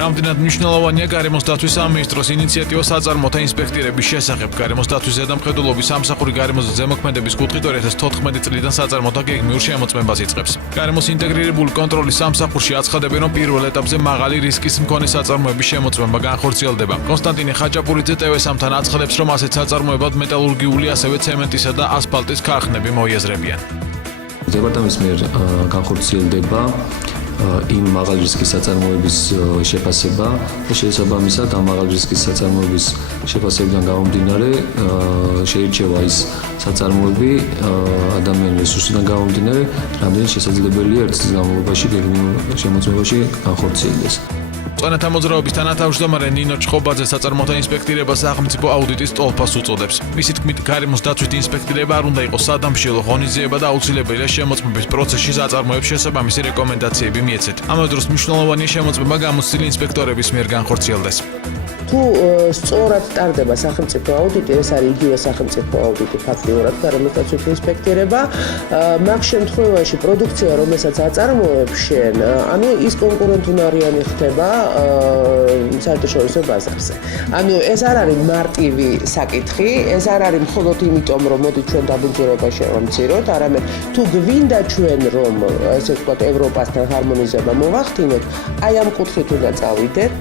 Რამდენად მნიშვნელოვანია გარემოს დათვის სამინისტროს ინიციატივა საწარმოთა ინსპექტირების შესახებ. გარემოს დათვის ზედამხედველობის სამსახური გარემოს ზემოქმედების კუთხით 2014 წლიდან საწარმოთა გეგმიურ შემოწმებას იწყებს. გარემოს ინტეგრირებული კონტროლის სამსახურში აცხადებენ, რომ პირველ ეტაპზე მაღალი რისკის მქონე საწარმოების შემოწმება განხორციელდება. კონსტანტინე ხაჭაპურიძე TVS-მთან აცხადებს, რომ ასეთ საწარმოებად მეტალურგიული, ასევე ცემენტისა და ასფალტის ქარხნები მოიაზრებიან. დეპარტამენტის მიერ განხორციელდება იმ მაღალი რისკის საწარმოების შეფასება და შესაბამისად ამ მაღალი რისკის საწარმოების შეფასებიდან გამომდინარე შეირჩევა ის საწარმოები ადამიანის რესურსიდან გამომდინარე, რამდენიც შესაძლებელია ერთ წლის განმავლობაში გეგმიურ შემოწმებაში განხორციელდეს. წვენათა მოძრაობის თანათავმჯდომარე ნინო ჩხობაძე საწარმოთა ინსპექტირებას სახელმწიფო აუდიტის ტოლფას უწოდებს. მისი თქმით, გარემოს დაცვის ინსპექტირება არ უნდა იყოს სადამშილო ღონისძიება და აუცილებელია შემოწმების პროცესში საწარმოებს შესაბამისი რეკომენდაციები მიეცეთ. ამავე დროს მნიშვნელოვანია შემოწმება გამოცდილი ინსპექტორების მიერ განხორციელდეს. თუ სწორად ტარდება სახელმწიფო აუდიტი, ეს არის იგივე სახელმწიფო აუდიტი ფაქტიურად გარემოს დაცვის ინსპექტირება, მაგ შემთხვევაში პროდუქცია, რომელსაც აწარმოებს შენ, ანუ ის კონკურენტუნარიანი ხდება საერთაშორისო ბაზარზე. ანუ ეს არ არის მარტივი საკითხი, ეს არ არის მხოლოდ იმიტომ, რომ მოდი ჩვენ დაბინძურებაში ავამციროთ, არამედ თუ გვინდა ჩვენ რომ ესე ვთქვათ ევროპასთან ჰარმონიზება მოვახდინოთ, აი ამ კუთხით უნდა წავიდეთ.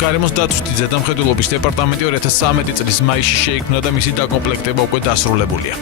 გარემოს დაცვის ზედამხედველობის დეპარტამენტი 2013 წლის მაისში შეიქმნა და მისი დაკომპლექტება უკვე დასრულებულია.